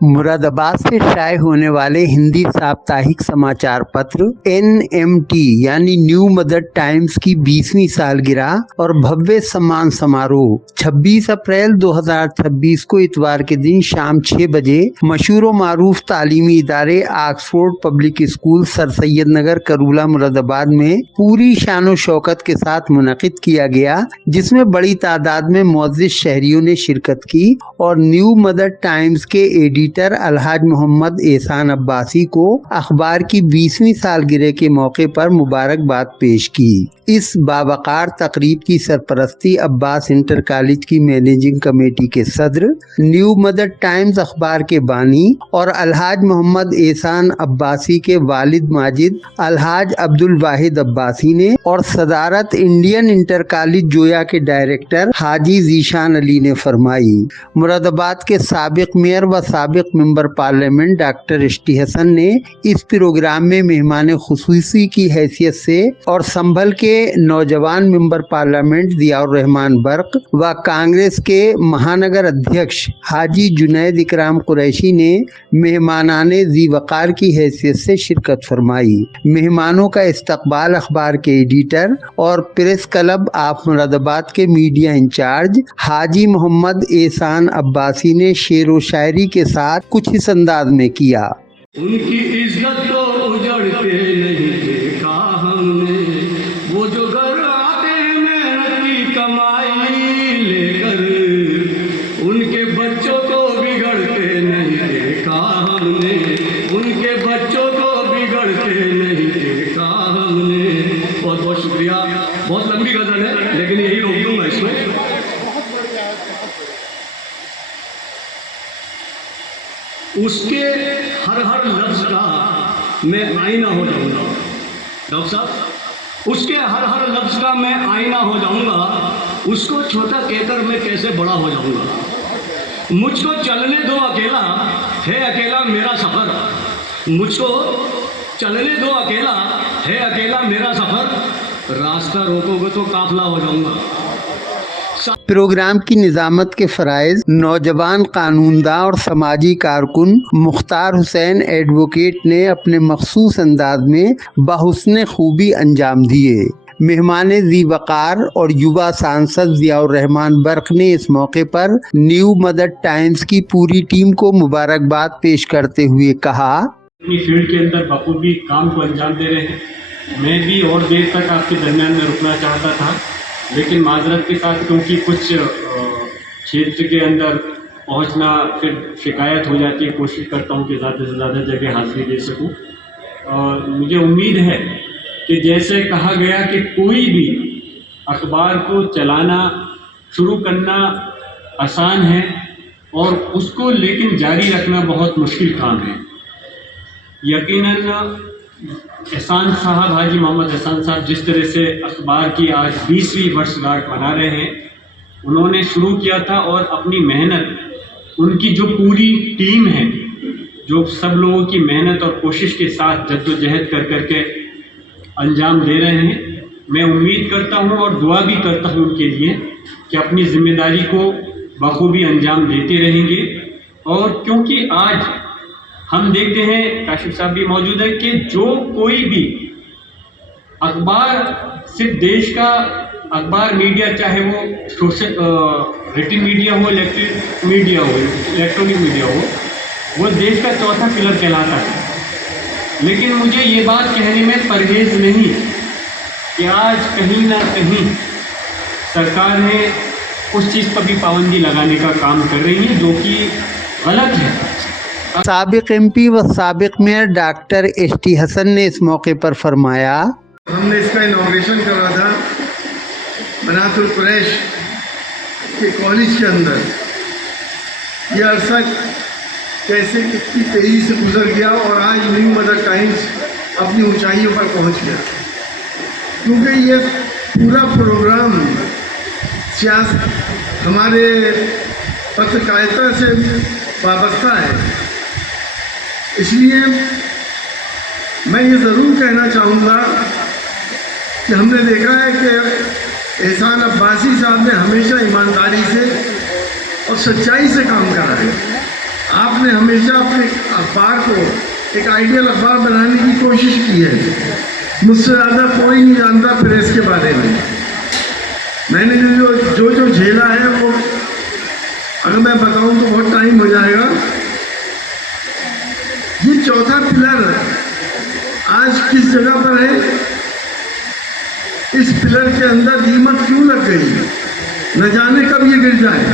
मुरादाबाद से शाये होने वाले हिंदी साप्ताहिक समाचार पत्र NMT यानी न्यू मदर टाइम्स की 20वीं सालगिरह और भव्य सम्मान समारोह 26 अप्रैल 2026 को इतवार के दिन शाम 6 बजे मशहूर मारूफ तालीमी इदारे Oxford public school Sir Syed Nagar Karula Moradabad में पूरी शान शौकत के साथ मुनक़िद किया गया, जिसमें बड़ी तादाद में मुअज़्ज़िज़ शहरियों ने शिरकत की और न्यू मदर टाइम्स के एडिटर अलहाज मोहम्मद एहसान अब्बासी को अखबार की 20वीं सालगिरह के मौके पर मुबारकबाद पेश की। इस बावकार तकरीब की सरपरस्ती अब्बास इंटर कॉलेज की मैनेजिंग कमेटी के सदर, न्यू मदर टाइम्स अखबार के बानी और अलहाज मोहम्मद एहसान अब्बासी के वालिद माजिद अलहाज अब्दुल वाहिद अब्बासी ने और सदारत इंडियन इंटर कॉलेज जोया के डायरेक्टर हाजी जीशान अली ने फरमाई। मुरादाबाद के साबिक मेयर व साबिक member parliament doctor ST Hasan ने इस प्रोग्राम में मेहमान खुसूसी की हैसियत से और संभल के नौजवान मेंबर पार्लियामेंट जियाउर रहमान बर्क व कांग्रेस के महानगर अध्यक्ष हाजी जुनैद इकराम कुरैशी ने मेहमानाने ज़ी वक़ार की हैसियत से शिरकत फरमाई। मेहमानों का इस्तकबाल अखबार के एडिटर और प्रेस क्लब ऑफ मुरादाबाद के मीडिया इंचार्ज हाजी मोहम्मद एहसान अब्बासी ने शेर व शायरी के साथ कुछ इस अंदाज में किया। उनकी इज्जत तो उजड़ते नहीं देखा हमने, वो जो घर आते मेहनत की कमाई लेकर, उनके बच्चों को बिगड़ते नहीं देखा हमने, उनके बच्चों को बिगड़ते नहीं देखा हमने। बहुत बहुत शुक्रिया। बहुत लंबी गजल है लेकिन यही रोक दूंगा इसमें। उसके हर हर लफ्ज का मैं आईना हो जाऊंगा। डॉक्टर साहब, उसके हर हर लफ्ज का मैं आईना हो जाऊंगा, उसको छोटा कहकर मैं कैसे बड़ा हो जाऊंगा। मुझको चलने दो अकेला, है अकेला मेरा सफ़र, मुझको चलने दो अकेला, है अकेला मेरा सफ़र, रास्ता रोकोगे तो काफिला हो जाऊंगा। प्रोग्राम की निजामत के फराइज नौजवान कानूनदा और समाजी कारकुन मुख्तार हुसैन एडवोकेट ने अपने मखसूस अंदाज में बहुस्ने खूबी अंजाम दिए। मेहमान ज़ी वक़ार और युवा सांसद जियाउर रहमान बर्क ने इस मौके पर न्यू मदर टाइम्स की पूरी टीम को मुबारकबाद पेश करते हुए कहा, अपनी फील्ड के अंदर बखूबी काम को अंजाम दे रहे हैं। मैं भी और देर तक आपके दरमियान में रुकना चाहता था, लेकिन माजरत के साथ क्योंकि कुछ क्षेत्र के अंदर पहुंचना फिर शिकायत हो जाती है, कोशिश करता हूं कि ज़्यादा से ज़्यादा जगह हाजिरी दे सकूं। और मुझे उम्मीद है कि जैसे कहा गया कि कोई भी अखबार को चलाना शुरू करना आसान है और उसको लेकिन जारी रखना बहुत मुश्किल काम है। यकीनन एहसान साहब, हाजी मोहम्मद एहसान साहब जिस तरह से अखबार की आज 20वीं वर्षगांठ मना रहे हैं, उन्होंने शुरू किया था और अपनी मेहनत, उनकी जो पूरी टीम है, जो सब लोगों की मेहनत और कोशिश के साथ जद्दोजहद कर करके अंजाम दे रहे हैं। मैं उम्मीद करता हूं और दुआ भी करता हूं उनके लिए कि अपनी जिम्मेदारी को बखूबी अंजाम देते रहेंगे। और क्योंकि आज हम देखते हैं, काशिफ साहब भी मौजूद है, कि जो कोई भी अखबार, सिर्फ देश का अखबार मीडिया, चाहे वो सोशल रिटन मीडिया हो, इलेक्ट्रिक मीडिया हो, इलेक्ट्रॉनिक मीडिया हो, वो देश का चौथा पिलर कहलाता है। लेकिन मुझे ये बात कहने में परहेज नहीं कि आज कहीं ना कहीं सरकार ने उस चीज़ पर भी पाबंदी लगाने का काम कर रही है जो कि गलत है। साबिक MP व साबिक मेयर डॉक्टर एसटी हसन ने इस मौके पर फरमाया, हमने इसका इनॉग्रेशन करा था बनातुल कुरैश के कॉलेज के अंदर। यह अरसा कैसे कितनी तेज़ी से गुजर गया और आज न्यू मदर टाइम्स अपनी ऊंचाइयों पर पहुंच गया, क्योंकि ये पूरा प्रोग्राम सियासत, हमारे पत्रकारिता से वाबस्ता है। इसलिए मैं ये ज़रूर कहना चाहूँगा कि हमने देखा है कि एहसान अब्बासी साहब ने हमेशा ईमानदारी से और सच्चाई से काम करा है। آپ نے ہمیشہ اپنے اخبار کو ایک آئیڈیل اخبار بنانے کی کوشش کی ہے. مجھ سے زیادہ کوئی نہیں جانتا پریس کے بارے میں نے جو جھیلا ہے وہ اگر میں بتاؤں تو بہت ٹائم ہو جائے گا. یہ چوتھا پلر آج کس جگہ پر ہے؟ اس پلر کے اندر دیمک کیوں لگ گئی؟ نہ جانے کب یہ گر جائے.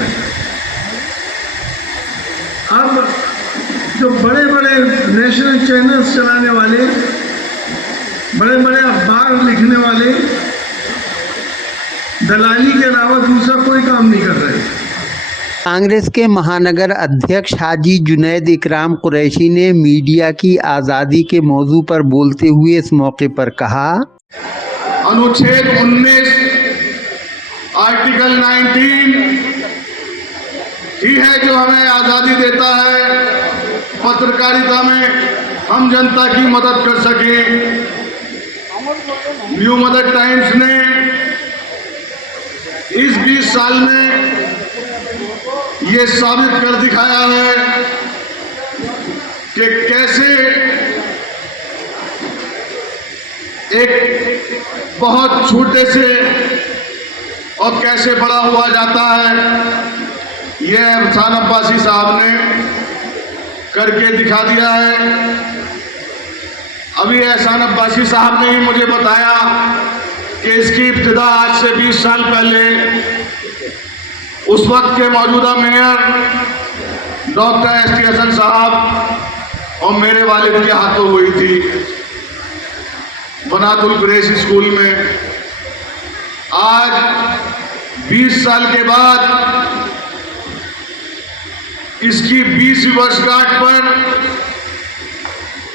اب جو بڑے بڑے نیشنل چینلز چلانے والے، بڑے بڑے اخبار لکھنے والے دلالی کے علاوہ دوسرا کوئی کام نہیں کر رہے. کانگریس کے مہانگر ادھیکش حاجی جنید اکرام قریشی نے میڈیا کی آزادی کے موضوع پر بولتے ہوئے اس موقع پر کہا، अनुच्छेद 19 आर्टिकल 19 ही है जो हमें आज़ादी देता है पत्रकारिता में हम जनता की मदद कर सकें. न्यू मदर टाइम्स ने इस 20 साल में ये साबित कर दिखाया है कि कैसे एक बहुत छोटे से और कैसे बड़ा हुआ जाता है. ये एहसान अब्बासी साहब ने करके दिखा दिया है. अभी एहसान अब्बासी साहब ने ही मुझे बताया कि इसकी इब्तिदा आज से 20 साल पहले उस वक्त के मौजूदा mayor doctor S T Hasan साहब और मेरे वालिद के हाथों हुई थी बनातुल कुरैशी स्कूल में. आज 20 साल के बाद इसकी 20वीं वर्षगांठ पर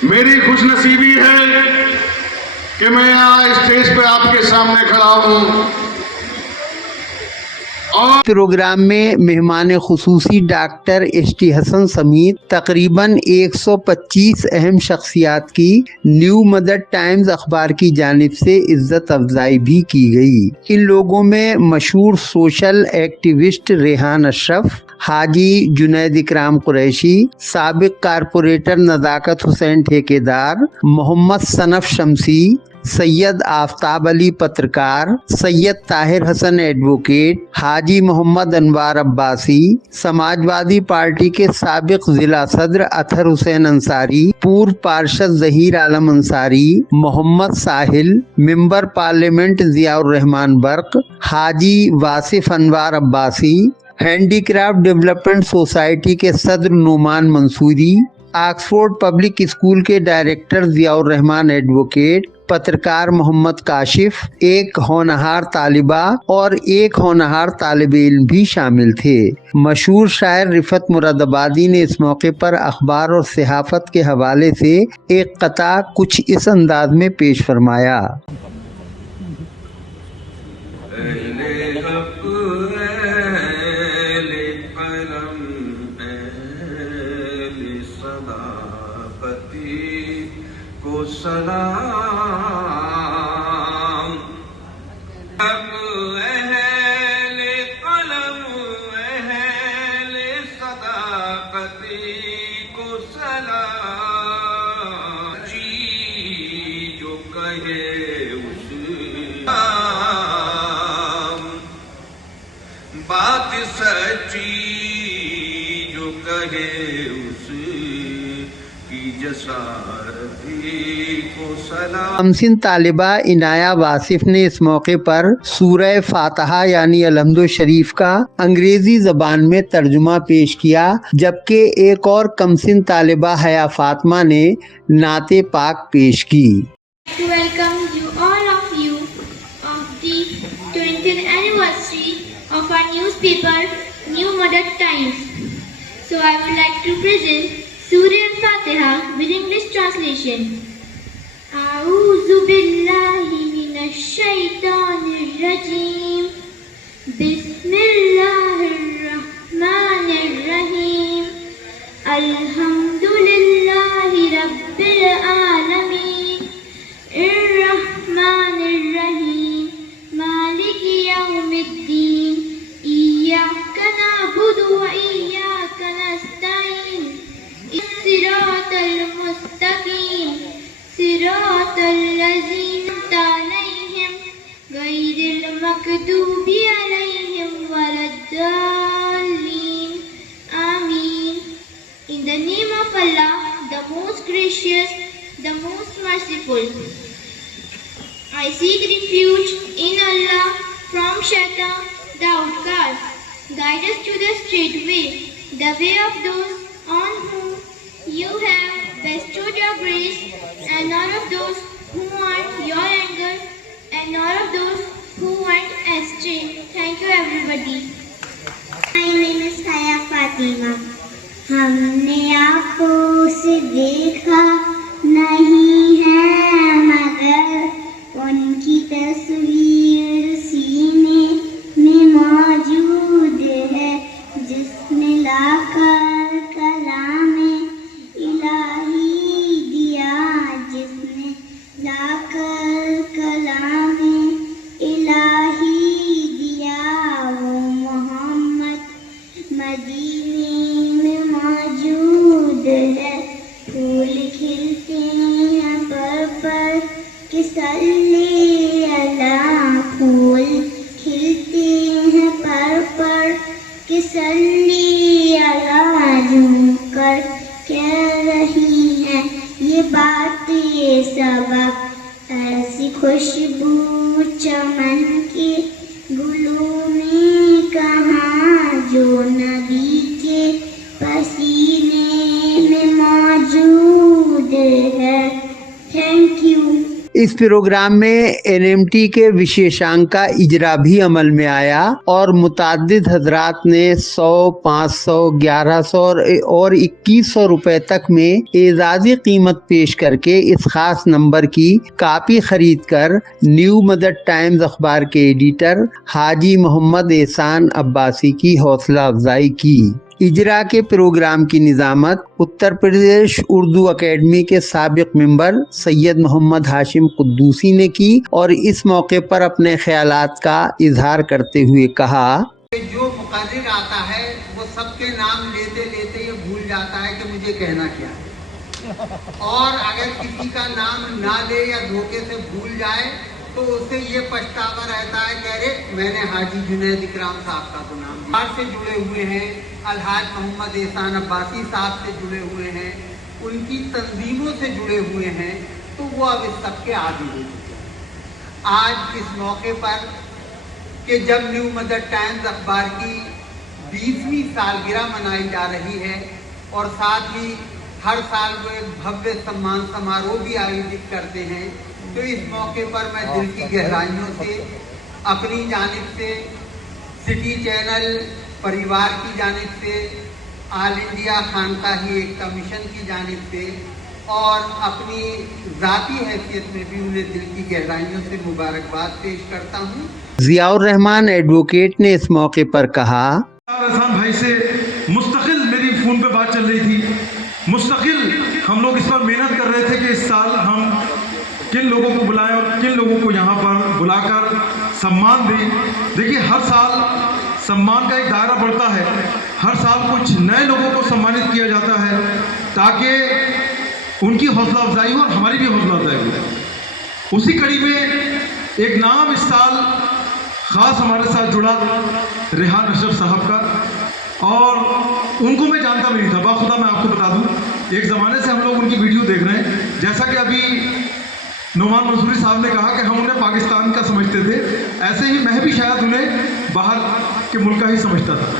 मेरी खुशनसीबी है कि मैं यहाँ स्टेज पे आपके सामने खड़ा हूँ. और प्रोग्राम में मेहमान खुसूसी डॉक्टर एस टी हसन समेत तकरीबन 125 अहम शख्सियात की न्यू मदर टाइम्स अखबार की जानिब से इज्जत अफजाई भी की गई. इन लोगों में मशहूर सोशल एक्टिविस्ट रेहान अशरफ, हाजी जुनैद इकराम कुरैशी, साबिक कारपोरेटर नज़ाकत हुसैन ठेकेदार, मोहम्मद सनफ शमसी, सैयद आफ्ताब अली पत्रकार, सैयद ताहिर हसन एडवोकेट, हाजी मोहम्मद अनवार अब्बासी, समाजवादी पार्टी के साबिक जिला सदर अतहर हुसैन अंसारी, पूर्व पार्षद Zaheer Alam Ansari, Mohammad Sahil, member parliament Ziaur Rahman Barq, Haji Wasif Anwar Abbasi, handicraft development society के सदर Noman Mansoori, Oxford public school के डायरेक्टर जियाउर रहमान एडवोकेट, पत्रकार मोहम्मद काशिफ, एक होनहार तालिबा और एक होनहार तालिब इल्म भी शामिल थे. मशहूर शायर रिफत मुरादाबादी ने इस मौके पर अखबार और सहाफत के हवाले से एक कता कुछ इस अंदाज में पेश फरमाया. सलाम अहले कलम अहले सदाकती को सलाम. जी जो कहे उस बात सच्ची जो कहे उस की जसारती. कमसिन तालिबा इनाया वासिफ ने इस मौके पर सूरह फातिहा यानी अलहम्दुल शरीफ का अंग्रेजी जबान में तर्जुमा पेश किया, जबकि एक और कमसिन तालिबा हया फातिमा ने नाते पाक पेश की. Welcome you all of you of the 20th anniversary of our newspaper New Mother Times. So I would like to present Surah Al-Fatiha with English translation. أعوذ بالله من الشيطان الرجيم. بسم الله الرحمن الرحيم. الحمد لله رب العالمين. الرحمن الرحيم. مالك يوم الدين. إياك نعبد وإياك نستعين. peaceful. I seek refuge in Allah from Shaitan, the outcast. Guide us to the straight way, the way of those on whom you have bestowed your grace, and not of those who want your anger, and not of those who want astray. Thank you, everybody. My name is Kaya Fatima. हमने आँखों से देखा नहीं है मगर उनकी तस्वीर सीने में मौजूद है, जिसने लाकर कलामे इलाही दिया, जिसने लाकर कलामे इलाही दिया, वो मोहम्मद मदीने में मौजूद है। फूल खिलते हैं पर कि सल्ले अला, फूल खिलते हैं पर कि सल्ले अला, झूमकर कह रही है ये बात ये सबक, ऐसी खुशबू चमन के गुलों में कहाँ, जो नबी के पसीने में मौजूद है। Thank you. इस प्रोग्राम में एनएमटी के विशेषांक का इजरा भी अमल में आया और मुताद्दिद हजरात ने 100, 500, 1100 और 2100 रुपए तक में एजाजी कीमत पेश करके इस खास नंबर की कापी खरीद कर न्यू मदर टाइम्स अखबार के एडिटर हाजी मोहम्मद एहसान अब्बासी की हौसला अफजाई की। इजरा के प्रोग्राम की निजामत उत्तर प्रदेश उर्दू अकेडमी के साबिक मेंबर सैयद मोहम्मद हाशिम कुद्दूसी ने की और इस मौके पर अपने ख्यालात का इजहार करते हुए कहा, जो मुकर्रिर आता है वो सबके नाम लेते लेते ये भूल जाता है कि मुझे कहना क्या है, और अगर किसी का नाम ना ले या धोखे से भूल जाए तो उसे ये पछतावा रहता है कि अरे मैंने हाजी जुनैद इकराम साहब का तो नाम लिया। से जुड़े हुए हैं, अलहाज मोहम्मद एहसान अब्बासी साहब से जुड़े हुए हैं, उनकी तंजीमों से जुड़े हुए हैं, तो वो अब इस सबके आदी हो चुके हैं। आज इस मौके पर कि जब न्यू मदर टाइम्स अखबार की 20वीं सालगिरह मनाई जा रही है और साथ ही हर साल वो एक भव्य सम्मान समारोह भी आयोजित करते हैं, तो इस मौके पर मैं दिल की गहराइयों से अपनी जानिब से सिटी चैनल परिवार की जानिब से ऑल इंडिया खानकाही एकता मिशन की जानिब से और अपनी ज़ाती हैसियत में भी उन्हें दिल की गहराइयों से मुबारकबाद पेश करता हूँ। जियाउर रहमान एडवोकेट ने इस मौके पर कहा, एहसान भाई से मुस्तकिल मेरी फ़ोन पे बात चल रही थी, मुस्तकिल हम लोग इस पर मेहनत कर रहे थे कि इस साल हम किन लोगों को बुलाएं और किन लोगों को यहाँ पर बुलाकर सम्मान दें। देखिए हर साल सम्मान का एक दायरा बढ़ता है, हर साल कुछ नए लोगों को सम्मानित किया जाता है ताकि उनकी हौसला अफजाई हो और हमारी भी हौसला अफजाई हो। उसी कड़ी में एक नाम इस साल ख़ास हमारे साथ जुड़ा रेहान अशरफ साहब का, और उनको मैं जानता भी नहीं था। बाखुदा मैं आपको बता दूं, एक ज़माने से हम लोग उनकी वीडियो देख रहे हैं। जैसा कि अभी नुमान मंसूरी साहब ने कहा कि हम उन्हें पाकिस्तान का समझते थे, ऐसे ही मैं भी शायद उन्हें बाहर के मुल्क का ही समझता था।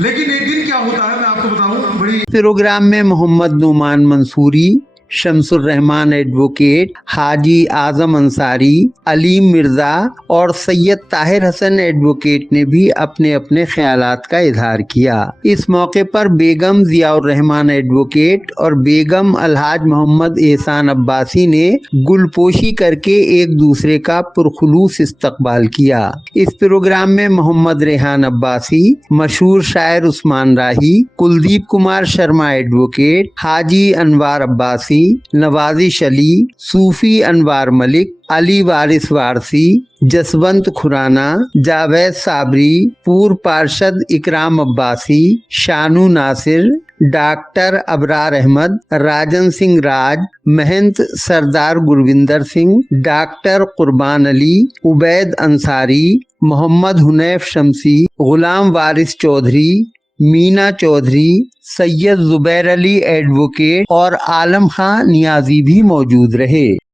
लेकिन एक दिन क्या होता है मैं आपको बताऊं। बड़ी प्रोग्राम में मोहम्मद नुमान मंसूरी, शमसुर रहमान एडवोकेट, हाजी आजम अंसारी, अलीम मिर्जा और सैयद ताहिर हसन एडवोकेट ने भी अपने अपने ख्यालात का इजहार किया। इस मौके पर बेगम जियाउर रहमान एडवोकेट और बेगम अलहाज मोहम्मद एहसान अब्बासी ने गुलपोशी करके एक दूसरे का पुरखुलूस इस्तकबाल किया। इस प्रोग्राम में मोहम्मद रेहान अब्बासी, मशहूर शायर उस्मान राही, कुलदीप कुमार शर्मा एडवोकेट, हाजी अनवार अब्बासी, नवाजिश अली, सूफी अनवार मलिक, अली वारिस वारसी, जसवंत खुराना, जावेद साबरी, पूर्व पार्षद इकराम अब्बासी, शानू नासिर, डॉक्टर अबरार अहमद, राजन सिंह राज, महंत सरदार गुरविंदर सिंह, डॉक्टर कुर्बान अली, उबैद अंसारी, मोहम्मद हुनैफ शमसी, गुलाम वारिस चौधरी, मीना चौधरी, सैयद जुबैर अली एडवोकेट और आलम खां नियाजी भी मौजूद रहे।